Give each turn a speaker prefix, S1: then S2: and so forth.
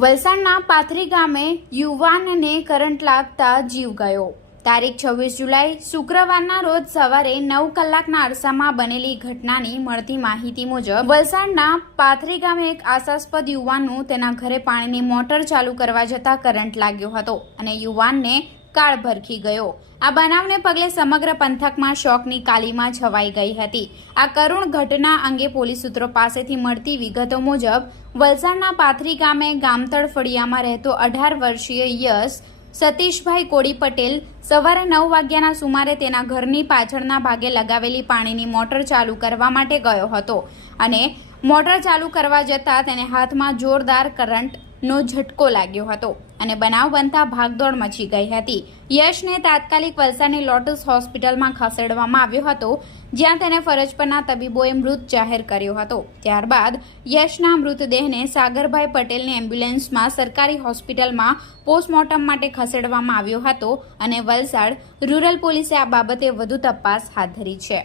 S1: વલસાડના પાથરી ગામે યુવાનને કરંટ લાગતા જીવ ગયો. તારીખ છવ્વીસ જુલાઈ, શુક્રવારના રોજ સવારે નવ કલાકના અરસામાં બનેલી ઘટનાની મળતી માહિતી મુજબ વલસાડના પાથરી ગામે એક આશાસ્પદ યુવાનનું તેના ઘરે પાણીની મોટર ચાલુ કરવા જતા કરંટ લાગ્યો હતો અને યુવાનને કાળ ભરખી ગયો. આ બનાવને પગલે સમગ્ર પંથકમાં શોકની કાલીમાં છવાઈ ગઈ હતી. આ કરુણ ઘટના અંગે પોલીસ સૂત્રો પાસેથી મળતી વિગતો મુજબ, વલસાડના પાથરી ગામે ગામતળ ફળિયામાં રહેતો અઢાર વર્ષીય યશ સતીશભાઈ કોડી પટેલ સવારે નવ વાગ્યાના સુમારે તેના ઘરની પાછળના ભાગે લગાવેલી પાણીની મોટર ચાલુ કરવા માટે ગયો હતો અને મોટર ચાલુ કરવા જતાં તેને હાથમાં જોરદાર કરંટનો ઝટકો લાગ્યો હતો અને બનાવ બનતા ભાગદોડ મચી ગઈ હતી. યશને તાત્કાલિક વલસાડની લોટસ હોસ્પિટલમાં ખસેડવામાં આવ્યો હતો, જ્યાં તેને ફરજ પરના તબીબોએ મૃત જાહેર કર્યો હતો. ત્યારબાદ યશના મૃતદેહને સાગરભાઈ પટેલની એમ્બ્યુલન્સમાં સરકારી હોસ્પિટલમાં પોસ્ટમોર્ટમ માટે ખસેડવામાં આવ્યો હતો અને વલસાડ રૂરલ પોલીસે આ બાબતે વધુ તપાસ હાથ ધરી છે.